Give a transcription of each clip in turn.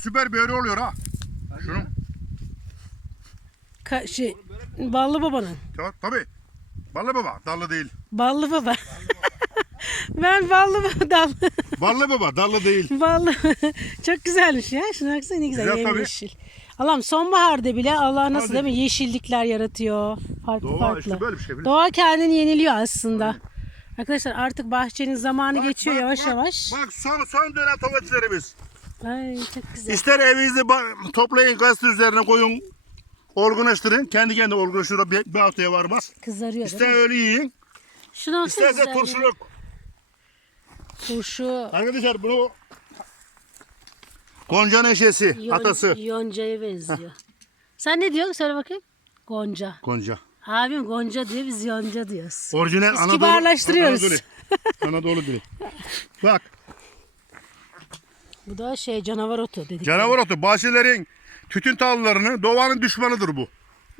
Süper böğrü oluyor ha. Şunun. Ka- şey, ballı babanın. Ta- Tabii. Ballı baba, dallı değil. Ballı baba. ben ballı baba dallı. Ballı baba, dallı değil. ballı. Çok güzelmiş ya. Şuna baksana ne güzel. Güzel tabii. Yemyeşil. Allah'ım sonbaharda bile Allah nasıl Hadi. değil mi? Yeşillikler yaratıyor. Farklı Doğa farklı. işte böyle bir şey. biliyor Doğa kendini yeniliyor aslında. Arkadaşlar artık bahçenin zamanı Bak, geçiyor bak, yavaş bak, yavaş. Bak son, son dönem domateslerimiz. Ay çok güzel. İster evinizde ba- toplayın gazete üzerine koyun. Olgunlaştırın. Kendi kendine olgunlaşır. Bir, bir haftaya varmaz. Kızarıyor İster öyle yiyin. Şuna İsterse güzelliğine. turşuluk. Turşu. Arkadaşlar bunu Gonca neşesi, Yon- atası. Yonca'ya benziyor. Sen ne diyorsun? Söyle bakayım. Gonca. Gonca. Abim Gonca diyor biz Yonca diyoruz. Orijinal Biz Anadolu. kibarlaştırıyoruz. Anadolu. Anadolu dili. Bak Bu da şey canavar otu dedik. canavar otu bahçelerin tütün tallarını doğanın düşmanıdır bu.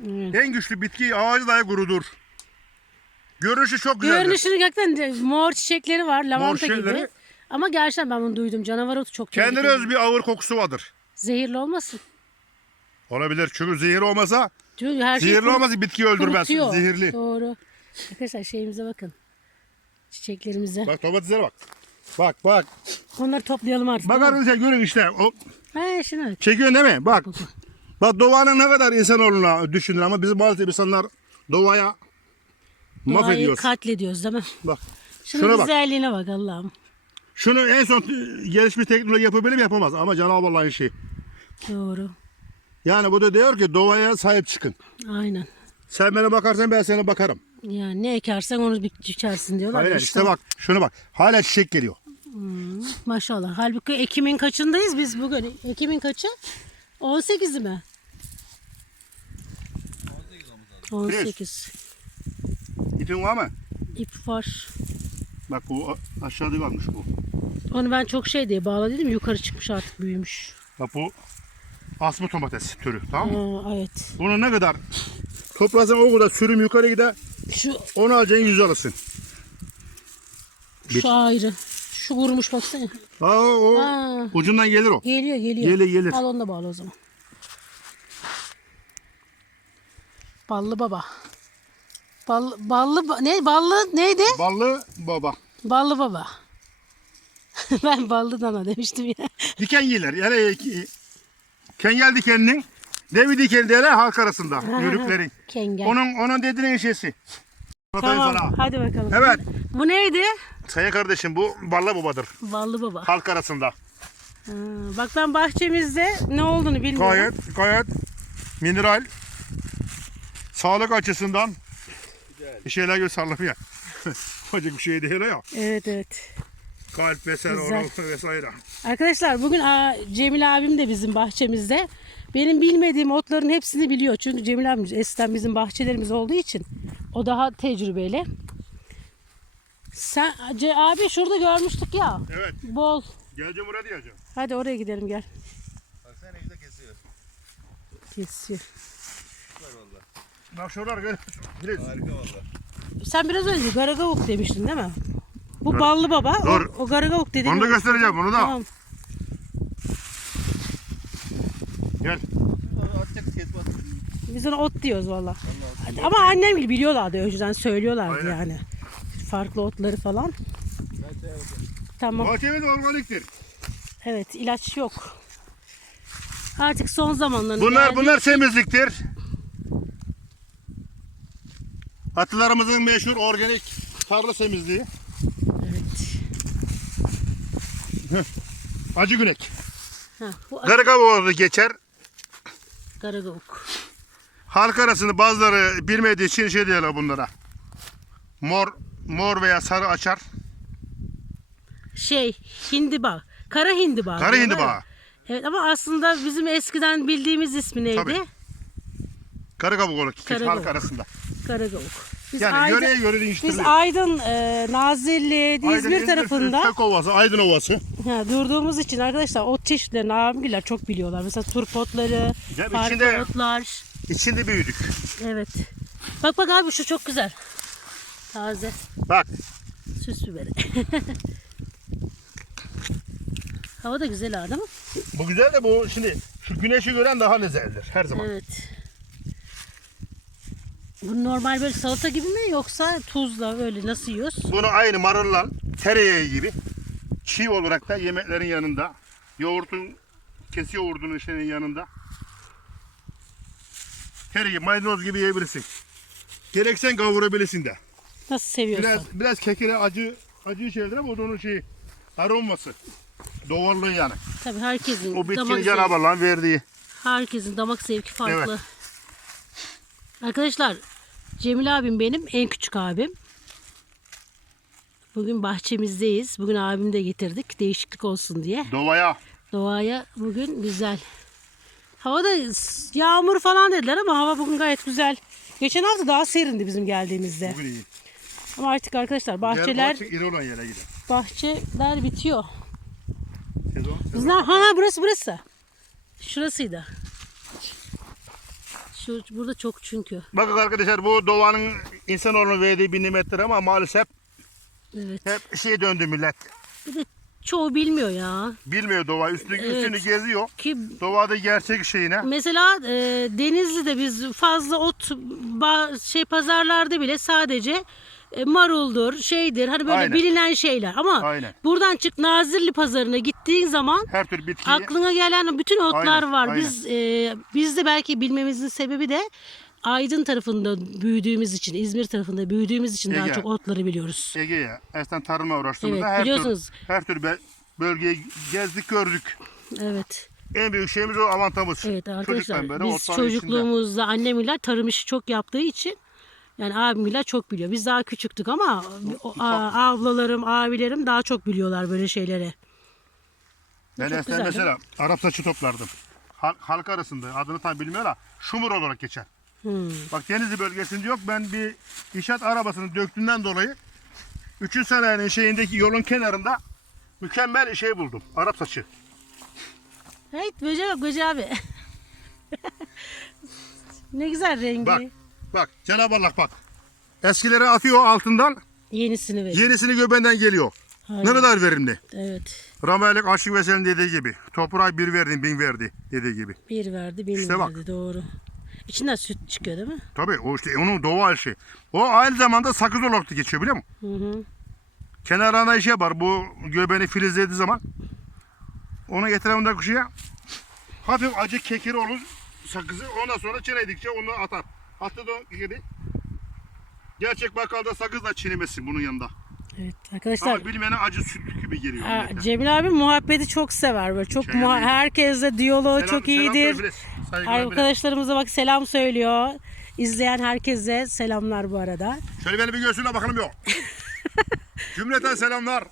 Evet. En güçlü bitki ağacı dahi kurudur. Görünüşü çok güzeldir. Görünüşünü gerçekten mor çiçekleri var lavanta gibi. çiçekleri. Ama gerçekten ben bunu duydum. Canavar otu çok Kendine tehlikeli. öz bir ağır kokusu vardır. Zehirli olmasın. Olabilir çünkü zehir olmasa, Çünkü her şey zehirli olmasa bitkiyi öldürmez. kurutuyor. Zehirli. Doğru. Arkadaşlar şeyimize bakın. Çiçeklerimize. Bak domateslere bak. Bak bak. Onları toplayalım artık. Bak arkadaşlar görün işte. O, He şuna bak. çekiyor değil mi? Bak. Bak doğanın ne kadar insanoğluna düşünür ama bizim bazı insanlar doğaya Doğayı mahvediyoruz. katlediyoruz değil mi? Bak. Şunun Şuna bak. güzelliğine bak Allah'ım. Şunu en son gelişmiş teknoloji yapabilir mi yapamaz ama Cenab-ı Allah'ın şeyi. Doğru. Yani bu da diyor ki doğaya sahip çıkın. Aynen. Sen bana bakarsan ben sana bakarım. Yani ne ekersen onu biçersin diyorlar. Aynen işte bak şunu bak. Hala çiçek geliyor. Maşallah. Halbuki Ekim'in kaçındayız biz bugün? Ekim'in kaçı? 18'i mi? 18. İpin var mı? İp var. Bak bu a- aşağıda kalmış bu. Onu ben çok şey diye bağladıydım. Yukarı çıkmış artık büyümüş. Bak bu asma domates türü tamam mı? Aa, evet. Bunu ne kadar toplasan o kadar sürüm yukarı gider. Şu Onu alacaksın yüz alırsın. şu ayrı. Şu kurumuş baksana. Aa, o Aa, ucundan gelir o. geliyor geliyor. Gelir, gelir. Al onu da bağla o zaman. Ballı baba. Bal, ballı ba- ne ballı neydi? Ballı baba. Ballı baba. ben ballı dana demiştim ya. Diken yiler. Yani ki- kengel dikeninin devi dikeni derler halk arasında. Yörüklerin. Kengel. Onun onun dediğinin şeysi. Anlatayım tamam sana. hadi bakalım. Evet. Bu neydi? Sayın kardeşim bu ballı babadır. Ballı baba. Halk arasında. Ha, bak ben bahçemizde ne olduğunu bilmiyorum. Gayet gayet mineral sağlık açısından bir şeyler göz sallamıyor. Hoca bir şey değil ya. Evet evet. Kalp vesaire oral vesaire. Arkadaşlar bugün aa, Cemil abim de bizim bahçemizde. Benim bilmediğim otların hepsini biliyor. Çünkü Cemil abim eskiden bizim bahçelerimiz olduğu için o daha tecrübeli. Sen abi şurada görmüştük ya. Evet. Bol. Geleceğim oraya diyeceğim. Hadi oraya gidelim gel. Baksana güzel kesiyor. Kesiyor. Bak şuralar gör. Biraz. Harika valla. Sen biraz önce garagavuk demiştin değil mi? Bu ballı baba. O, Dur. o garagavuk dediğin. Onu da o. göstereceğim onu da. Tamam. Gel. Biz ona ot diyoruz valla. Ama annem gibi biliyorlardı önceden söylüyorlardı Aynen. yani. Farklı otları falan. Tamam. Bahçemiz organiktir. Evet ilaç yok. Artık son zamanlarında Bunlar geldi. bunlar temizliktir. Atalarımızın meşhur organik tarla temizliği. Evet. Acı günek. Ha, bu Gargavoğlu geçer. garagavuk. Halk arasında bazıları bilmediği için şey diyorlar bunlara. Mor mor veya sarı açar. Şey hindiba. Kara hindiba. Kara diyorlar. hindiba. Evet ama aslında bizim eskiden bildiğimiz ismi neydi? Tabii. Gargavoğlu Gargavuk. halk arasında. Garagavuk. Biz Yani Aydın, yöreye göre biz değiştiriliyor. Aydın, e, Nazilli, İzmir tarafında Kök Ovası, Aydın Ovası. Ha, durduğumuz için arkadaşlar ot çeşitlerini abimgiller çok biliyorlar. Mesela turp otları, Ya farklı içinde- otlar. İçinde büyüdük. Evet. Bak bak abi şu çok güzel. Taze Bak süs biberi. Hava da güzel ha değil mi? Bu güzel de bu şimdi şu güneşi gören daha lezzetlidir her zaman. Evet. Bu normal böyle salata gibi mi yoksa tuzla böyle nasıl yiyoruz? Bunu aynı marılla tereyağı gibi çiğ olarak da yemeklerin yanında yoğurtun kesi yoğurdunun şeyin yanında tereyağı maydanoz gibi yiyebilirsin. Gereksen kavurabilirsin de. Nasıl seviyorsun? Biraz biraz kekire acı acı şeyler ama o da onun şey aroması. Doğallığı yani. Tabii herkesin O bitkinin Allah'ın verdiği. herkesin damak zevki farklı. Evet. Arkadaşlar Cemil abim benim en küçük abim. Bugün bahçemizdeyiz. Bugün abimi de getirdik değişiklik olsun diye. Doğaya. Doğaya bugün güzel. Havada s- yağmur falan dediler ama hava bugün gayet güzel. Geçen hafta daha serindi bizim geldiğimizde. Bugün iyi. Ama artık arkadaşlar bahçeler Bahçeler... iri olan yere gider. bahçeler bitiyor. Sezon, sezon. ne- ha ha, burası burası. Şurasıydı. Şu burada çok çünkü. Bakın arkadaşlar bu doğanın insanoğlunun verdiği bir nimettir ama maalesef Evet. hep şey döndü millet. Bir de çoğu bilmiyor ya. Bilmiyor doğa. Üstünü, Evet. üstünü geziyor. Ki Doğada gerçek şeyine. mesela e, Denizli'de biz fazla ot şey pazarlarda bile sadece e, maruldur, şeydir. Hani böyle Aynen. bilinen şeyler. Ama Aynen. buradan çık Nazilli pazarına gittiğin zaman Her tür bitkiyi. aklına gelen bütün otlar Aynen, var. aynen. Biz e, biz de belki bilmemizin sebebi de Aydın tarafında büyüdüğümüz için, İzmir tarafında büyüdüğümüz için daha Ege. çok otları biliyoruz. Ege'ye, esen tarımla uğraştığımızda Evet, her biliyorsunuz. tür, her tür be- bölgeyi gezdik gördük. Evet. En büyük şeyimiz o avantamız. Evet arkadaşlar beri biz otların içinde. çocukluğumuzda annemler tarım işi çok yaptığı için yani abimler çok biliyor. Biz daha küçüktük ama o, a- ablalarım, abilerim daha çok biliyorlar böyle şeyleri. Ben eskiden mesela Arap saçı toplardım. Hal- halk arasında adını tam bilmiyorlar. Şumur olarak geçer. Hmm. Bak Denizli bölgesinde yok. Ben bir inşaat arabasını döktüğünden dolayı 3. sanayi'nin şeyindeki yolun kenarında mükemmel şey buldum. Arap saçı. Evet Böce bak Böce abi. ne güzel rengi. Bak. Bak Cenab-ı Allah bak. Eskileri atıyor altından, Yenisini veriyor. yenisini göbenden geliyor. Aynen. Ne kadar verimli. Evet. Rahmetlik Aşık Vesel'in dediği gibi. Toprağa bir verdin bin verdi dediği gibi. Bir verdi, bir İşte bak. verdi. Doğru. İçinden süt çıkıyor değil mi? Tabii o işte onun doğal şey. O aynı zamanda sakız olarak da geçiyor biliyor musun? Hı hı. Kenarına işe var. Bu göbeğini filizlediği zaman onun etrafındaki kuşuya hafif acı kekir olur sakızı. Ondan sonra çiğnedikçe onu atar. Hatta da gibi gerçek bakkalda sakız da çiğnemesin bunun yanında. Evet arkadaşlar. Ama bilmeyene acı süt gibi geliyor. Millete. Cemil abi muhabbeti çok sever böyle. Çok Selam muha- herkesle diyaloğu Selam- çok selam iyidir. söyle Saygılar bile. Arkadaşlarımıza bak selam söylüyor. İzleyen herkese selamlar bu arada. Şöyle beni bir göğsüne bakalım yok. Cümleten selamlar.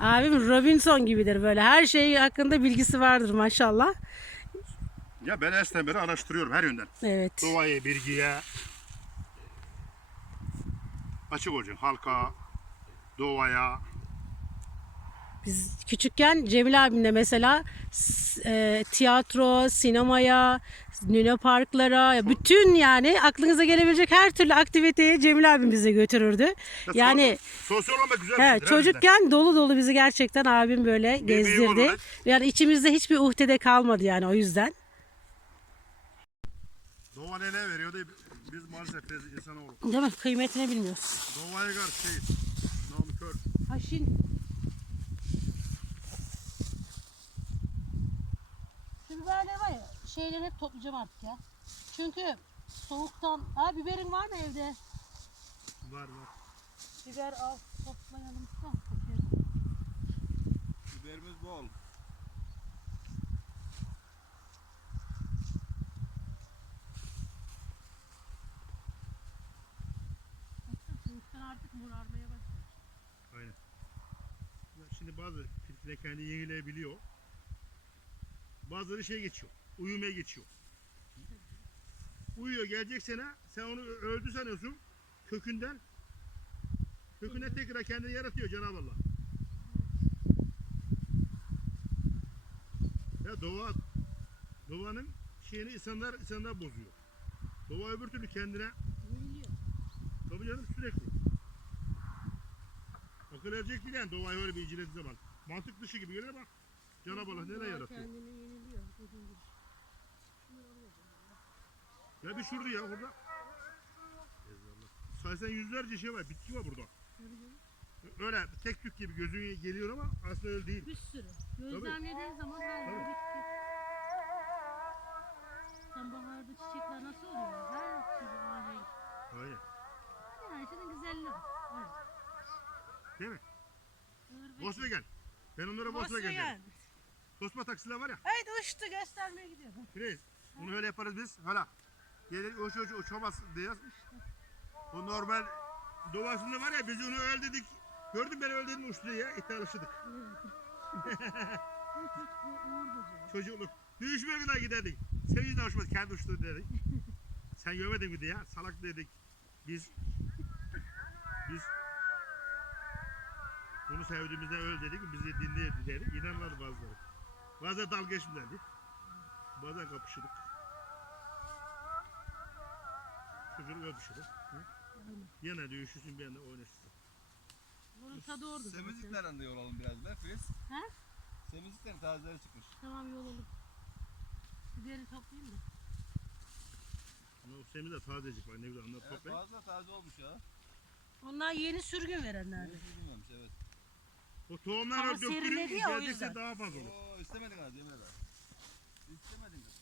Abim Robinson gibidir böyle. Her şey hakkında bilgisi vardır maşallah. Ya ben eskiden beri araştırıyorum her yönden. Evet. Doğaya, bilgiye. Açık olacak halka, doğaya. Biz küçükken Cemil abimle mesela e, tiyatro, sinemaya, Luna Parklara, bütün yani aklınıza gelebilecek her türlü aktiviteye Cemil abim bizi götürürdü. Ya Yani sosyal olmak güzel. He, yönden. çocukken dolu dolu bizi gerçekten abim böyle gezdirdi. Yani içimizde hiçbir uhdede kalmadı yani o yüzden. Doğa neler veriyor da biz maalesef insanoğlu. Değil mi? Kıymetini bilmiyoruz. Doğaya karşı şey, namkör. Haşin. Şu biberleri var ya şeyleri hep toplayacağım artık ya. Çünkü soğuktan... Aa biberin var mı evde? Var var. Biber al toplayalım. Tamam, Biberimiz bol. Soğuktan artık morarmaya başladı. Aynen. Şimdi bazı filtre kendi yenilebiliyor. Bazıları şey geçiyor. Uyumaya geçiyor. Uyuyor gelecek sene sen onu öldü sanıyorsun. Kökünden köküne tekrar kendini yaratıyor Cenab-ı Allah. Ya doğa doğanın şeyini insanlar insanlar bozuyor. Doğa öbür türlü kendine Yeniliyor. Tabii canım sürekli. Akıl edecek değil yani doğayı öyle bir incelediği zaman. Mantık dışı gibi gelir ama Cana balık neler yaratıyor? Kendini yeniliyor. dediğin gibi. Ya bir şurada ya burada. Saysan yüzlerce şey var. Bitki var burada. Öyle tek tük gibi gözüne geliyor ama aslında öyle değil. Bir sürü. Gözlemlediğin zaman her Tabii. biri bitti. Sen baharda çiçekler nasıl oluyor? Her türlü ahenk. Hayır. Yani şunun güzelliği. Evet. Değil mi? Öğür Volkswagen. Ben onlara derim. Volkswagen. Tosma taksiler var ya. Evet uçtu göstermeye gidiyor. Reis. Bunu öyle yaparız biz. Hala. Gelir uç uç uçamaz diye. O normal doğasında var ya biz onu öl dedik. Gördün beni öl dedim uçtu Uğur böceği. Çocukluk. Düşmeye kadar giderdik. Sen yüzünden uçmadı. Kendi uçtu dedik. Sen görmedin mi diye. Salak dedik. Biz biz bunu sevdiğimizde öl dedik. Bizi dinleyip dedik. İnanmadı bazıları. Bazen dalga geçmedi. Bazen kapışırdık. Çocuk öpüşürük. Yine de üşüsün bir yana oynasın. Bunun tadı orada. Semizliklerden de yolalım biraz be Filiz. He? Semizliklerin tazeleri çıkmış. Tamam yol alıp. Diğerini toplayayım da. Ama o semiz de tazecik bak ne güzel onları Evet toplayın. bazıları taze olmuş ya. Onlar yeni sürgün verenler. Yeni bilmemiş evet. O tohumlar Hava döktürün serinledi ya, o yüzden. daha fazla olur. Oo istemedin ha Cemile be. İstemedin kız.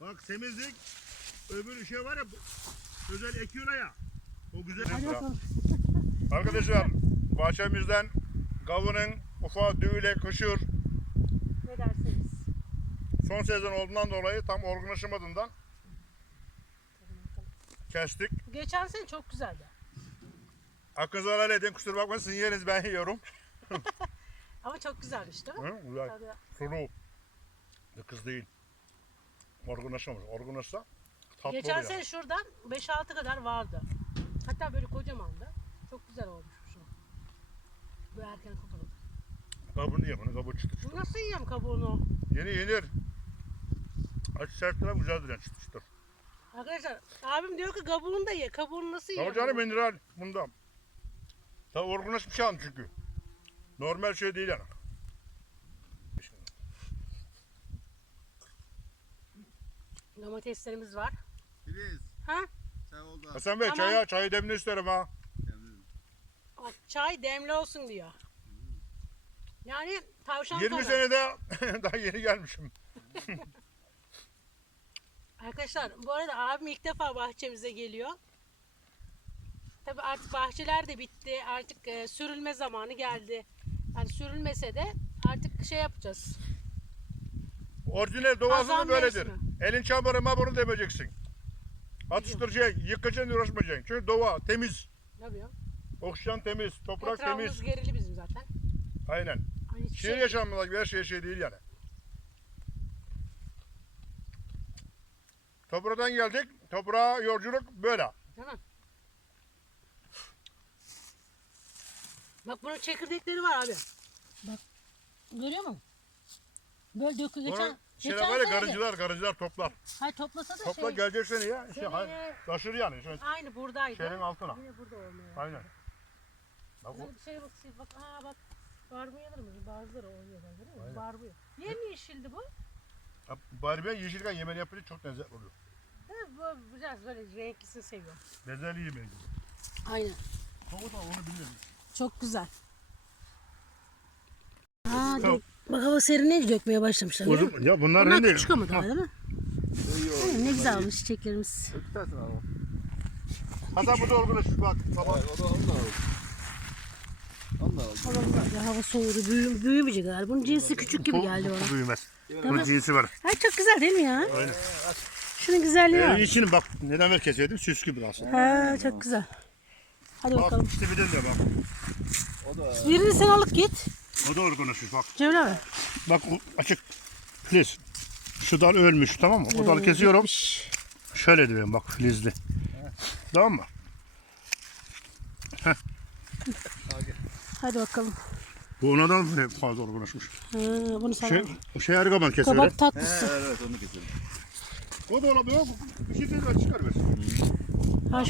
Bak semizlik öbür şey var ya özel ekiyor ya. O güzel. Arkadaşlar bahçemizden kavunun ufa düğüle kışır Ne dersiniz? son sezon olduğundan dolayı tam olgunlaşamadığından kestik. Geçen sene çok güzeldi. Hakkınızı helal edin kusura bakmayın sizin yeriniz ben yiyorum. Ama çok güzelmiş değil mi? Hı, güzel. Tabii. Sulu. Kız değil. Olgunlaşmamış. Olgunlaşsa tatlı Geçen oluyor. sene şuradan 5-6 kadar vardı. Hatta böyle kocamandı. Çok güzel olmuş şu. Bu erken kopaladı. Kabuğunu ye bunu kabuğu çıtır çıtır. Bu nasıl yiyeyim kabuğunu? Yeni yenir. Acı sert tarafı güzeldir yani çıtır çıtır. Arkadaşlar abim diyor ki kabuğunu da ye. Kabuğunu nasıl yiyeyim? canım mineral bundan. Tabi olgunlaşmış an çünkü. Normal şey değil yani. Domateslerimiz var. Filiz. Ha? Çay oldu. Hasan Bey Tamam. çaya, çayı demli isterim ha. Bak, Çay demli olsun diyor. Yani tavşan 20 kanı. senede daha yeni gelmişim. Arkadaşlar bu arada abim ilk defa bahçemize geliyor. Tabi artık bahçeler de bitti. Artık e, sürülme zamanı geldi. Yani sürülmese de artık şey yapacağız. Orijinal doğası da böyledir. mevsimi. Elin çamuru maburu demeyeceksin. Atıştıracaksın, yıkacaksın, uğraşmayacaksın. Çünkü doğa temiz. Ne yapıyor? Oksijen temiz, toprak Etrafımız temiz. gerili bizim zaten. Aynen. Hani Şehir şey- yaşamında gibi her şey şey değil yani. Toprağdan geldik. Toprağa yolculuk böyle. Mi? Bak bunun çekirdekleri var abi. Bak. Görüyor musun? Böyle dökü geçen. Sonra şey geçen var ya sene de- toplar. Hayır toplasa da Topla şey. gelecek sene ya. Şey, Seneye- hayır, taşır yani. Şöyle Aynı buradaydı. şehrin altına. Yine burada olmuyor. Aynen. Bak o- bir şey bak, şey bak, aa bak. Barbunya mı? Bazıları oluyor bak görüyor musun? Aynen. Barbunya. Yem yeşildi bu. Ya Barbie yeşilken yemeğini yapınca çok lezzetli oluyor. Evet, bu biraz böyle renklisini seviyorum. Bezelye yemeği. Aynen. Soğuk da onu bilmiyorum. Çok güzel. Aa, Tamam. Bak hava serinleyince dökmeye başlamışlar. görüyor musun? ya bunlar Bunlar ne küçük ama daha değil mi? Aynen, ne güzel olmuş çiçeklerimiz. Hasan bu da organik bak. Evet, o da onu da al. Onu da al. Hava, ya, hava soğudu. Büyü, büyümeyecek kadar. Bunun cinsi küçük gibi geldi bana. büyümez. Yemin Bunun cinsi var. Ha, çok güzel değil mi ya? Aynen. Şunun güzelliği Ee, var. içini bak neden ver keseydim süs gibi aslında. Ha, çok güzel. Hadi Bak bakalım. işte bir de de bak. O da Birini sen alıp git. O da organik bak. Cemil abi. Bak açık. Filiz. Şu dal ölmüş tamam mı? O dalı kesiyorum. Şöyle diyorum bak filizli. Tamam mı? Hadi bakalım. Bu onadan fazla organikmiş. Ha, bunu sana. Şey, o şey harika ben keserim. Kabak He, tatlısı. evet onu keselim. O da olabilir. Bir şey değil çıkar ver. Ha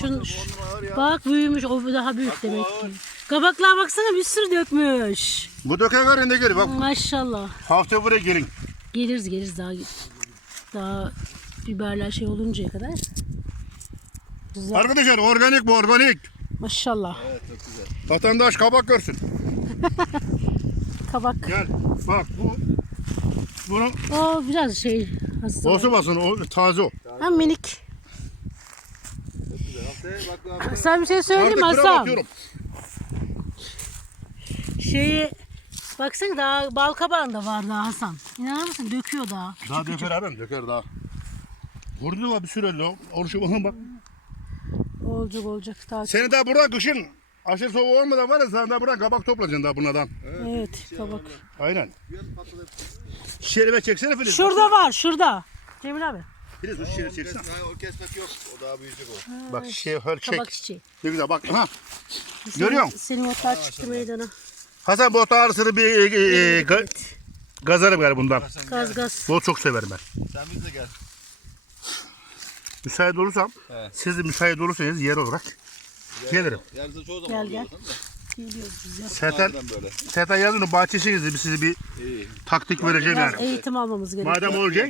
ya. bak büyümüş. O daha büyük demek ki. Kabaklar baksana bir sürü dökmüş. Bu döken var gel bak. Maşallah. Hafta buraya gelin. Geliriz geliriz daha daha biberler şey oluncaya kadar. Güzel. Arkadaşlar organik bu organik. Maşallah. Evet çok güzel. Vatandaş kabak görsün. Kabak. Gel bak bu bunu O biraz şey hasta. olsun basın o taze o. Ha minik. Sen bir şey söyleyeyim mi Hasan? Şeyi baksana daha bal kabağın da var daha Hasan. İnanır mısın? Döküyor daha. Daha döker abim döker daha. Vurdu var bir süreli o. Oruçu bakın bak. Olacak olacak. Daha Seni daha burada kışın aşırı soğuk olmadan var ya sen daha buradan kabak toplayacaksın daha bunlardan. Evet kabak. Aynen. Biraz patladı. Şerime çeksene Filiz. Şurada var şurada. Cemil abi. Filiz şeri çeksene. kesmek, o kesmek yok. O daha büyüyecek o. Bak şey her çek. Kabak çiçeği. Ne güzel bak. Ha. Görüyor musun? Senin otlar çıktı meydana. Hasan bu ağrısını bir e, e, ga, gazarım galiba bundan. Gaz gaz. Bu çok severim ben. Sen bizle gel. Müsait olursam, Evet. siz de müsait olursanız yer olarak gelirim. Yarısı çoğu zaman Gel, gel. oluyor zaten de. Geliyoruz biz ya. Harbiden böyle. zaten yazın bahçesiniz bir size bir İyi. taktik vereceğim Biraz yani. eğitim almamız gerekiyor. Madem olacak.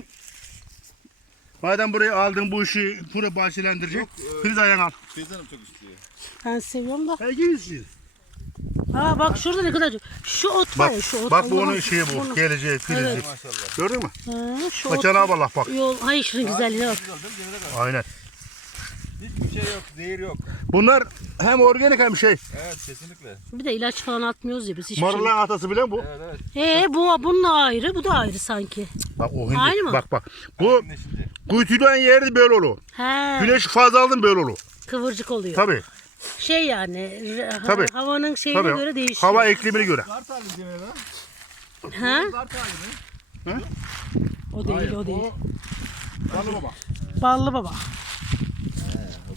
Madem buraya aldın bu işi buraya bahçelendirecek. Yok, e- Filiz ayağını al. Filiz Hanım çok istiyor. Ben seviyorum da. He gidiyorsunuz. Aa bak şurada ne kadar çok. Şu ot var ya şu ot. bak bu onun şeyi bu. bunu- Geleceği Filiz'i. Evet. Gördün mü? Ha, şu Bak ot. Cenab-ı Allah bak. Yol, hayır şunun güzelliğine bak. Aynen. Hiçbir şey yok. Zehir yok. Bunlar hem organik hem şey. Evet kesinlikle. Bir de ilaç falan atmıyoruz ya biz hiçbir şey. Marulların atası bilen bu. Evet evet. Ee bu bununla ayrı bu da ayrı sanki. Bak o hindi. Aynı mı? Bak bak. Bu Ne şimdi? kuytudan yerde böyle olur. He. Güneş fazla aldın böyle olur. Kıvırcık oluyor. Tabii. Şey yani r- ha- Tabii. havanın şeyine Tabii. göre değişiyor. Hava iklimine göre. Kart halinde mi lan? Ha? Kart halinde. O değil o değil. Ballı baba. Ballı baba.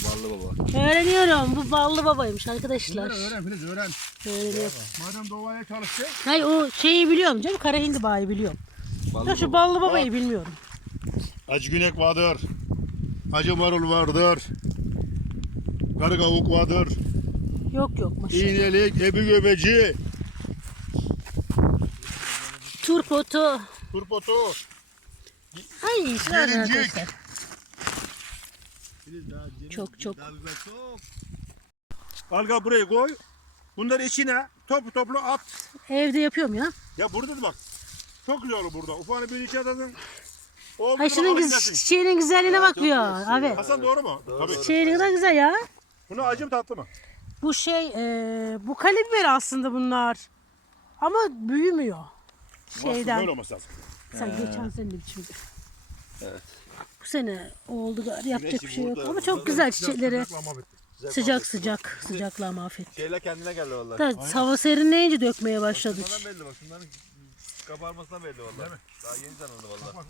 Ballı baba. Öğreniyorum. Bu ballı babaymış arkadaşlar. Öğren Filiz öğren. Öğreniyorum. Madem doğaya çalıştı. Hayır o şeyi biliyorum canım. Kara hindi bağı biliyorum. Ballı Ya şu baba. ballı babayı bilmiyorum. Acı günek vardır. Acı marul vardır. Karı kavuk vardır. Yok yok maşallah. İğnelik, ebi göbeci, Turp otu. turpotu. Ay şöyle Gelincik. arkadaşlar. Filiz daha Çok, çok. Alga buraya koy. Bunları içine toplu toplu at. Evde yapıyorum ya. Ya burada da bak. Çok güzel olur burada. Ufanı bir iki atarsın. Oldu Ay mu şunun alıp güz- çiçeğinin güzelliğine bak çok bir güzel. Abi. Hasan doğru mu? Tabii. Çiçeği ne kadar güzel ya. Bunu acı mı tatlı mı? Bu şey e, bu kalibiber aslında bunlar. Ama büyümüyor. Şeyden. Böyle olması lazım. Sen geçen sene de şimdi. Evet. Bu sene oldu galiba yapacak bir şey yok. Ama çok güzel çiçekleri. Güzel Sıcak sıcak. Sıcaklığa mahvetti. Şeyler kendine geldi vallahi. Da, hava serinleyince dökmeye başladık. Şundan belli bak. Şunların kabarmasından belli vallahi. Daha yeni tanındı vallahi.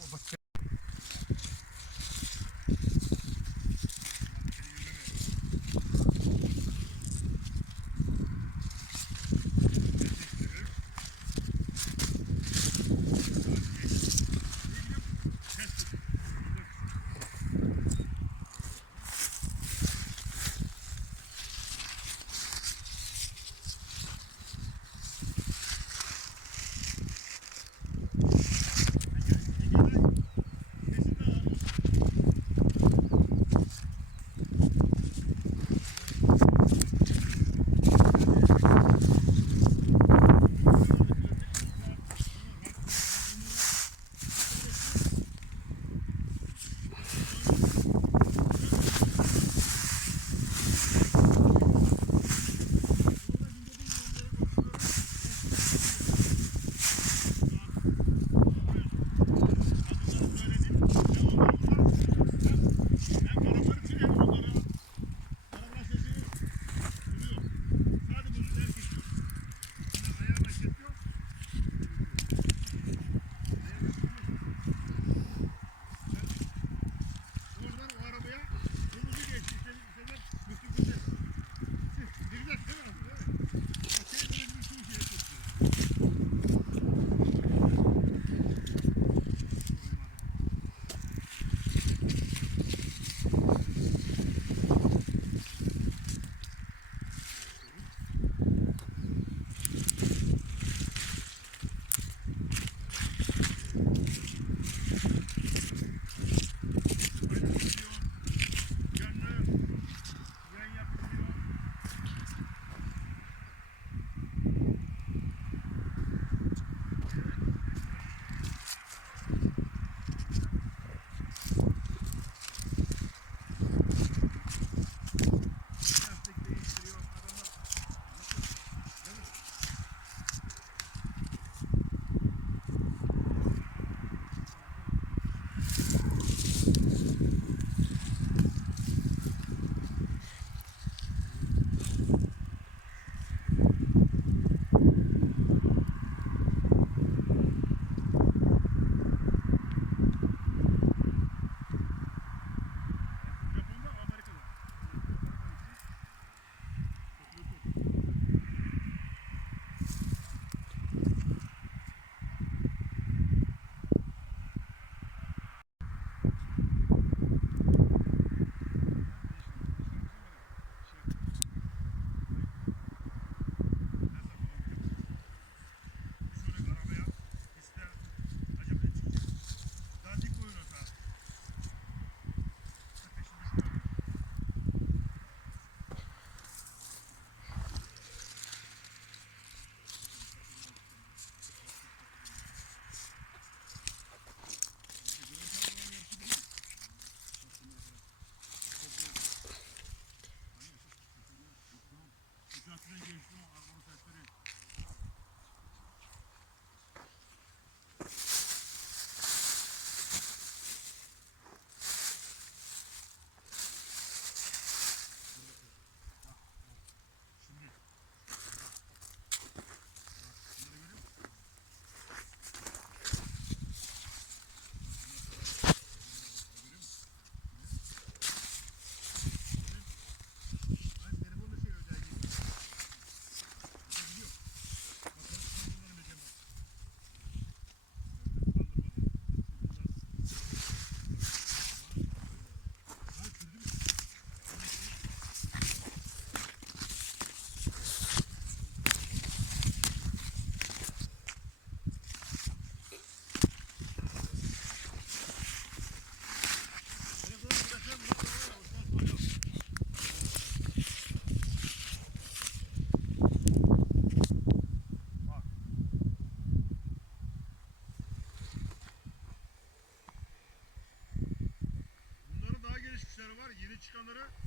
başkanları